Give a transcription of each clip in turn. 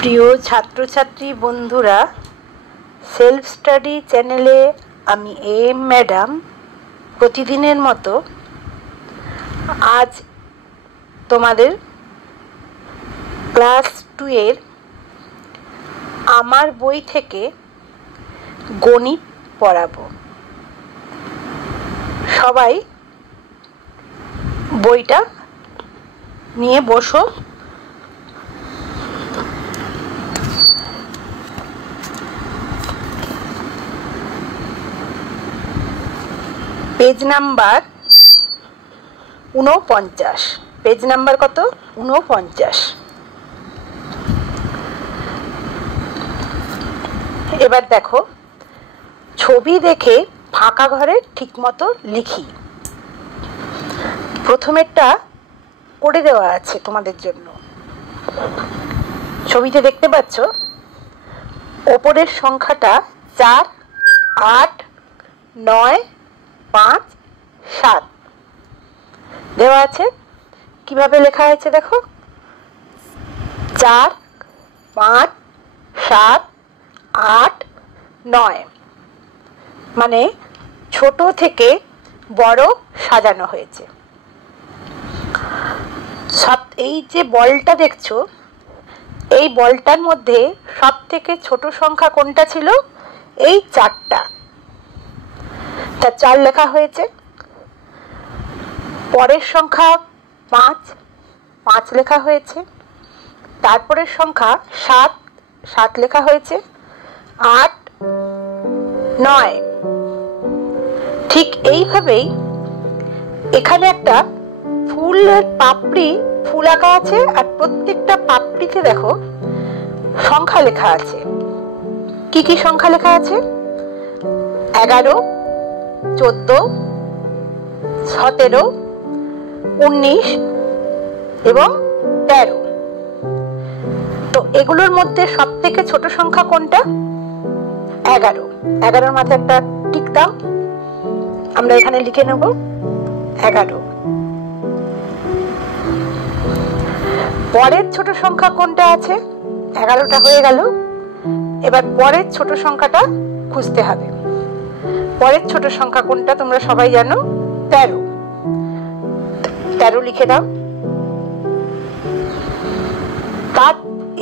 প্রিয় ছাত্রছাত্রী বন্ধুরা, সেলফ স্টাডি চ্যানেলে আমি এম ম্যাডাম প্রতিদিনের মতো আজ তোমাদের ক্লাস 2 এর আমার বই থেকে গণিত পড়াবো। সবাই বইটা নিয়ে বসো। Page number 49। পেজ নাম্বার কত? 49। এবার দেখো, ছবি দেখে ফাঁকা ঘরে ঠিক মতো লিখি। প্রথমেরটা করে দেওয়া আছে তোমাদের জন্য। ছবিতে দেখতে পাচ্ছ ওপরের সংখ্যাটা 4, 8, 9, 5, 7 দেওয়া আছে। কিভাবে লেখা হয়েছে দেখো, 4, 5, 7, 8, 9, মানে ছোট থেকে বড় সাজানো হয়েছে। এই যে বলটা দেখছো, এই বলটার মধ্যে সব থেকে ছোট সংখ্যা কোনটা ছিল? এই 4টা। তা 4 লেখা হয়েছে। পরের সংখ্যা 5 লেখা হয়েছে। তারপরের সংখ্যা 7 লেখা হয়েছে। 8, 9। ঠিক এইভাবেই এখানে একটা ফুলের পাপড়ি, ফুল আঁকা আছে, আর প্রত্যেকটা পাপড়িতে দেখো সংখ্যা লেখা আছে। কি কি সংখ্যা লেখা আছে? 11, 14, 17, 19 এবং 13। তো এগুলোর মধ্যে সব থেকে ছোট সংখ্যা কোনটা? 11। 11-র মাথায় একটা টিক দাও। আমরা এখানে লিখে নেব 11। পরের ছোট সংখ্যা কোনটা আছে? 11টা হয়ে গেল। এবার পরের ছোট সংখ্যাটা খুঁজতে হবে। পরের ছোট সংখ্যা কোনটা তোমরা সবাই জানো? 13। 13 লিখে দাও। তার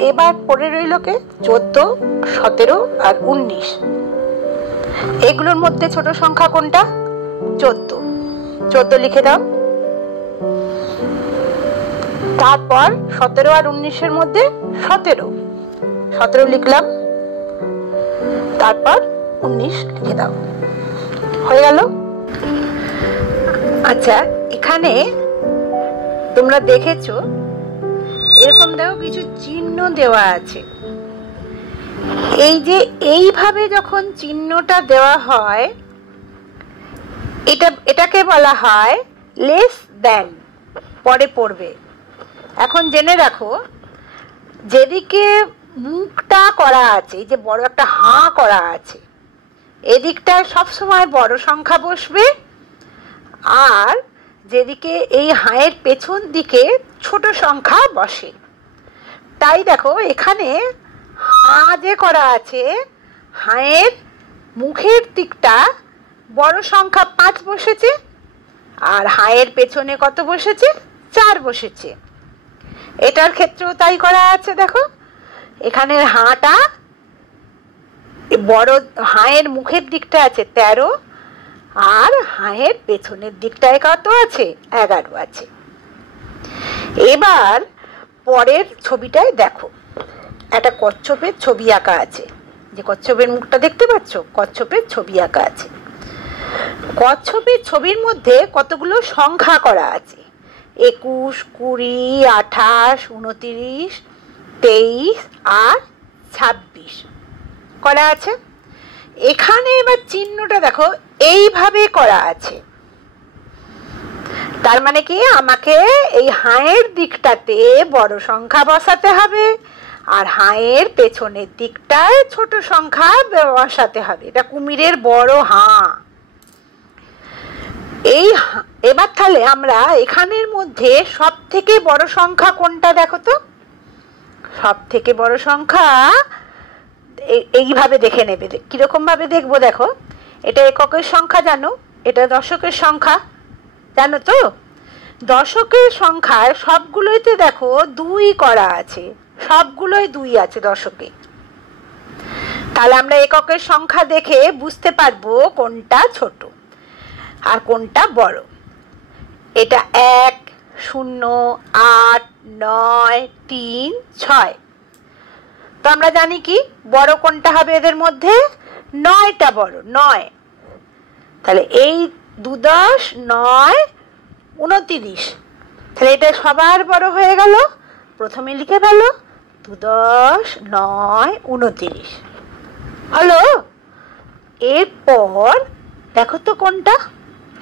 এবার পড়ে রইল কে? 14, 17 আর 19। এগুলোর মধ্যে ছোট সংখ্যা কোনটা? 14। 14 লিখে দাও। তারপর 17 আর 19-এর মধ্যে 17 লিখলাম। তারপর 19 লিখে দাও। হয়ে গেল। আচ্ছা, এখানে তোমরা দেখেছো এরকম দেখো কিছু চিহ্ন দেওয়া আছে। এই যে এইভাবে যখন চিহ্নটা দেওয়া হয়, এটাকে বলা হয় লেস দেন। পরে পড়বে। এখন জেনে রাখো, যেদিকে মুখটা করা আছে, এই যে বড় একটা হাঁ করা আছে, এদিকটায় সবসময় বড় সংখ্যা বসবে, আর যেদিকে এই হাঁয়ের পেছন দিকে ছোট সংখ্যা বসে। তাই দেখো এখানে হাঁ যে করা আছে, হাঁয়ের মুখের দিকটা বড় সংখ্যা 5 বসেছে, আর হাঁয়ের পেছনে কত বসেছে? 4 বসেছে। এটার ক্ষেত্রেও তাই করা আছে। দেখো এখানে হাঁটা বড়, হাঁয়ের মুখের দিকটা আছে 13, আর হাঁয়ের পেছনের দিকটায় কত আছে? 11 আছে। এবার পরের ছবিটায় দেখো, একটা কচ্ছপের ছবি আঁকা আছে। যে কচ্ছপের মুখটা দেখতে পাচ্ছ, কচ্ছপের ছবি আঁকা আছে। কচ্ছপের ছবির মধ্যে কতগুলো সংখ্যা করা আছে? 21, 20, 28, 29, 23 আর 26 করা আছে। এখানে এবার চিহ্নটা দেখো এইভাবে করা আছে। তার মানে কি, আমাকে এই হাঁয়ের দিকটাতে বড় সংখ্যা বসাতে হবে, আর হাঁয়ের পেছনের দিকটায় ছোট সংখ্যা বসাতে হবে। এটা কুমিরের বড় হাঁ। এবার তাহলে আমরা এখানের মধ্যে সব থেকে বড় সংখ্যা কোনটা দেখো তো? সব থেকে বড় সংখ্যা এইভাবে দেখে নেবে। কিরকম ভাবে দেখবো দেখো, এটা এককের সংখ্যা জানো, এটা দশকের সংখ্যা জানো তো। দশকের সংখ্যায় সবগুলোইতে দেখো 2 করা আছে, সবগুলোই 2 আছে দশকে। তাহলে আমরা এককের সংখ্যা দেখে বুঝতে পারবো কোনটা ছোট আর কোনটা বড়। এটা 1, 0, 8, 9, 3, 6। তো আমরা জানি কি বড় কোনটা হবে এদের মধ্যে? 9টা বড়, 9। তাহলে এই 2 10 9 29। তাহলে এটা সবার বড় হয়ে গেল। প্রথমে লিখে ফেলো 2 10 9 29 হলো। এরপর দেখো তো কোনটা?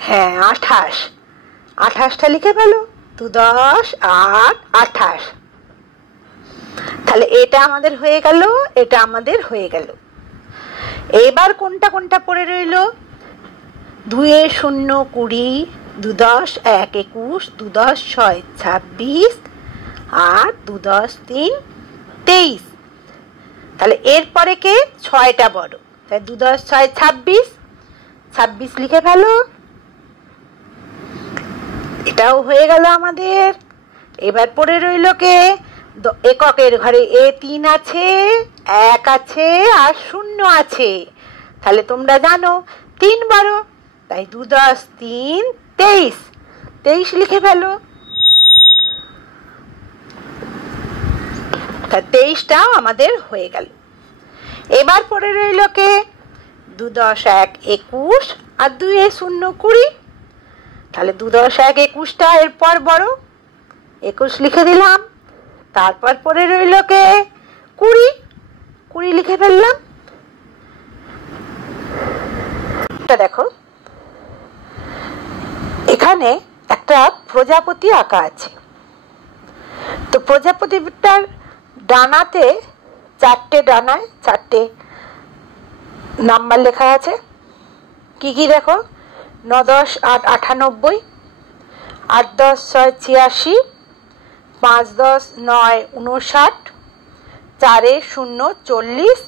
হ্যাঁ 28। 28টা লিখে ফেলো 2 10 8 28। তাহলে এটা আমাদের হয়ে গেল, এটা আমাদের হয়ে গেল। এবার কোনটা কোনটা পড়ে রইল? 2 0 20, 2 10 1 21, 2 10 6 26 আর 2 10 3 23। তাহলে এরপরে কে? 6টা বড়। তাই 2 10 6 26, 26 লিখে ফেলো। এটাও হয়ে গেল আমাদের। এবার পড়ে রইল কে? এককের ঘরে 3 আছে, 1 আছে আর 0 আছে। তাহলে তোমরা জানো 3 বড়, তাই 2 10 3 23, 23 লিখে ফেলো। তা 23টাও আমাদের হয়ে গেল। এবার পড়ে রইল কে? 2 10 1 21 আর 2 0 20। তাহলে 2 10 1 21টা এরপর বড়, 21 লিখে দিলাম। তারপর পড়ে রইল কে? 20, 20 লিখে ফেললাম। দেখো এখানে একটা প্রজাপতি আঁকা আছে। তো প্রজাপতিটার ডানাতে 4টে ডানায় 4টে নাম্বার লেখা আছে। কি কি দেখো? 9 10 8 98, 8 10 6 86, 5 10 9 59, 4 0 40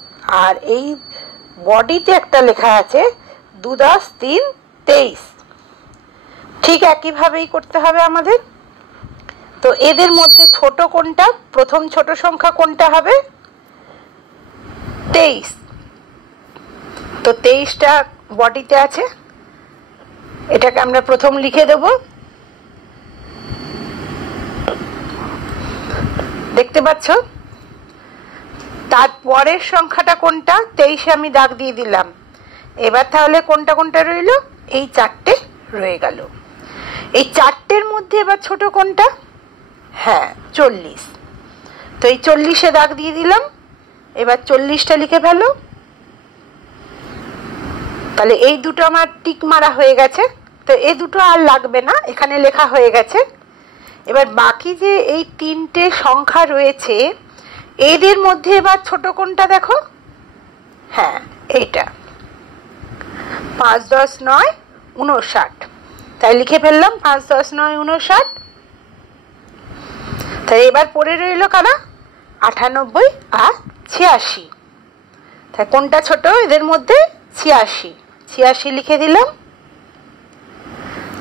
আর এই বডিতে একটা লেখা আছে 2 10 3 23। ঠিক একইভাবেই করতে হবে আমাদের। তো এদের মধ্যে ছোট কোনটা? প্রথম ছোট সংখ্যা কোনটা হবে? 23। তো 23টা বডিতে আছে, এটাকে আমরা প্রথম লিখে দেব। দেখতে পাচ্ছ? তারপরের সংখ্যাটা কোনটা? 23 আমি দাগ দিয়ে দিলাম। এবার তাহলে কোনটা কোনটা রইল? এই 4টে রয়ে গেল। এই 4টের মধ্যে এবার ছোট কোনটা? হ্যাঁ 40। তো এই 40-এ দাগ দিয়ে দিলাম। এবার 40টা লিখে ফেলো। তাহলে এই দুটো আমার টিক মারা হয়ে গেছে। তো এই দুটো আর লাগবে না, এখানে লেখা হয়ে গেছে। এবার বাকি যে এই 3টে সংখ্যা রয়েছে এদের মধ্যে এবার ছোট কোনটা দেখো? হ্যাঁ এইটা 5 10 9 59। তাই লিখে ফেললাম 5 10 9 59। তাই এবার পড়ে রইল কারা? 98 আর 86। তাই কোনটা ছোট এদের মধ্যে? 86, 86 লিখে দিলাম।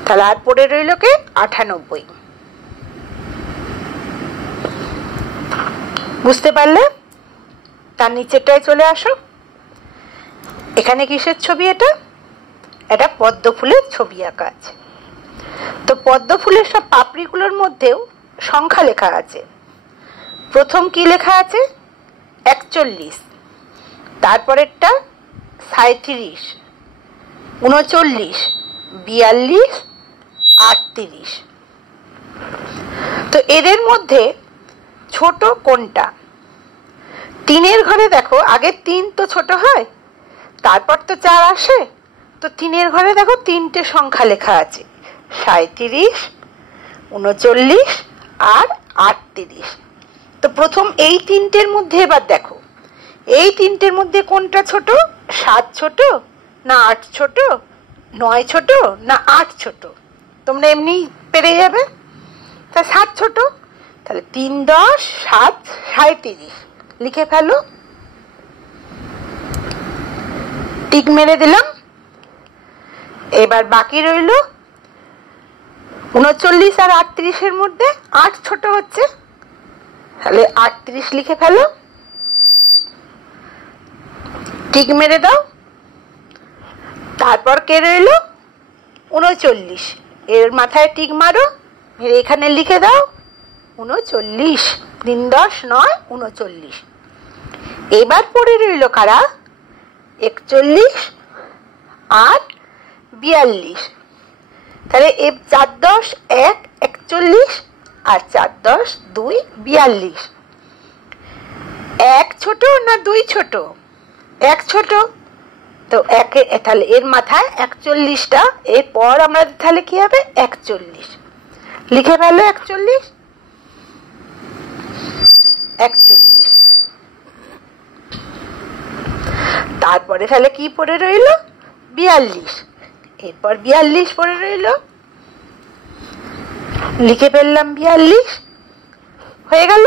তাহলে আর পড়ে রইল কে? 98। বুঝতে পারলে? তার নিচেরটায় চলে আসো। এখানে কিসের ছবি? এটা এটা পদ্ম ফুলের ছবি আঁকা আছে। তো পদ্ম ফুলের সব পাপড়িগুলোর মধ্যেও সংখ্যা লেখা আছে। প্রথম কি লেখা আছে? 41, তারপরেরটা 37, 39, 42, 38। তো এদের মধ্যে ছোট কোনটা? 3-এর ঘরে দেখো আগে 3 তো ছোট হয়, তারপর তো 4 আসে। তো 3-এর ঘরে দেখো 3টে সংখ্যা লেখা আছে, 37, 39 আর 38। তো প্রথম এই 3টের মধ্যে এবার দেখো এই 3টের মধ্যে কোনটা ছোট? 7 ছোট না 8 ছোট, 9 ছোট না 8 ছোট? তোমরা এমনি পেরে যাবে। তা 7 ছোট। তাহলে 3 10 7 37 লিখে ফেলো। টিক মেরে দিলাম। এবার বাকি রইল 39 আর 38 এর মধ্যে 8 ছোট হচ্ছে, তাহলে 38 লিখে ফেলো। টিক মেরে দাও। তারপর কে রইল 39, এর মাথায় টিক মারো, মেরে এখানে লিখে দাও 39। 3 10 9 39। এবার পড়ে রইল কারা 41 আর 42। তাহলে 4 10 1 41 আর 4 10 2 42। 1 ছোট না 2 ছোট? 1 ছোট, তো তাহলে এর মাথায় 41টা, এরপর আমরা তাহলে কি হবে 41 লিখে ফেলো। 41 41। তারপরে তাহলে কি পড়ে রইল 42, এরপর 42 পড়ে রইল, লিখে ফেললাম 42, হয়ে গেল।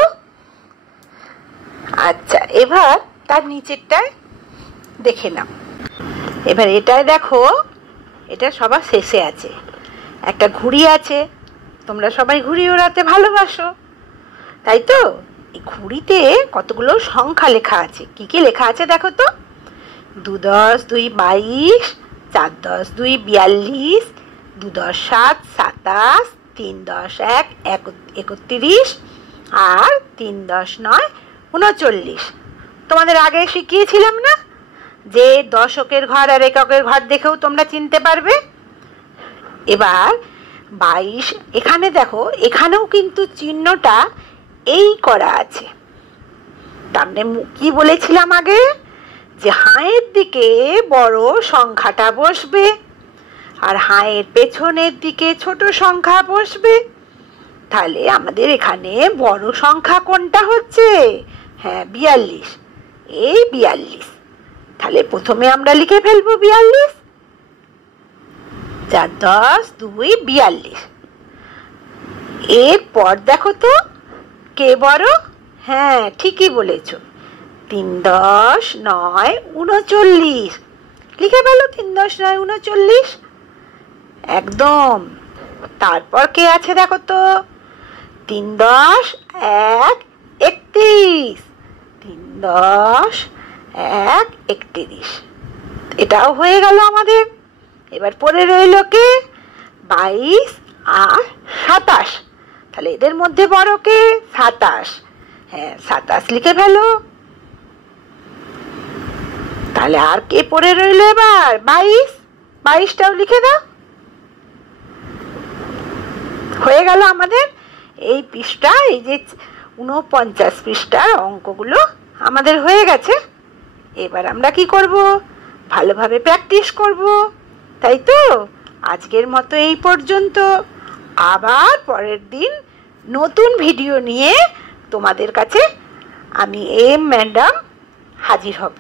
আচ্ছা, এবার তার নিচেরটায় দেখে নাও। এবার এটাই দেখো, এটা সবার শেষে আছে একটা ঘুড়ি আছে। তোমরা সবাই ঘুড়ি ওড়াতে ভালোবাসো, তাই তো? এই ঘুড়িতে কতগুলো সংখ্যা লেখা আছে। কি কি লেখা আছে দেখো তো? 2 10 2 22, 4 10 2 42, 2 10 7 27, 3 10 1 31 আর 3 10 9 39। তোমাদের আগে শিখিয়েছিলাম না যে দশকের ঘর আর এককের ঘর দেখেও তোমরা চিনতে পারবে। এবার 22, এখানে দেখো, এখানেও কিন্তু চিহ্নটা এই করা আছে। তার মানে কি বলেছিলাম আগে, যে হাঁয়ের দিকে বড় সংখ্যাটা বসবে আর হাঁয়ের পেছনের দিকে ছোট সংখ্যা বসবে। তাহলে আমাদের এখানে বড় সংখ্যা কোনটা হচ্ছে? হ্যাঁ, 42। এই 42, তাহলে প্রথমে আমরা লিখে ফেলবো 42। 4 10 2 42। এরপর দেখো তো কে বড়? হ্যাঁ, ঠিকই বলেছ, 3 10 9 39 লিখে ফেলো। 3 10 9 39 একদম। তারপর কে আছে দেখো তো? 3 10 1 31। 3 10 1 31, এটাও হয়ে গেল আমাদের। এবার পরে রইল কে? 22 আর 27। তাহলে এদের মধ্যে বড় কে? 27। হ্যাঁ, 27 লিখে ফেলো। তাহলে আর কে পড়ে রইল এবার? 22। 22টাও লিখে দাও। হয়ে গেল আমাদের এই পৃষ্ঠা, এই যে 49 পৃষ্ঠার অঙ্কগুলো আমাদের হয়ে গেছে। এবার আমরা কি করব? ভালোভাবে প্র্যাকটিস করব, তাই তো? আজকের মতো এই পর্যন্ত। আবার পরের দিন নতুন ভিডিও নিয়ে তোমাদের কাছে আমি ম্যাডাম হাজির হব।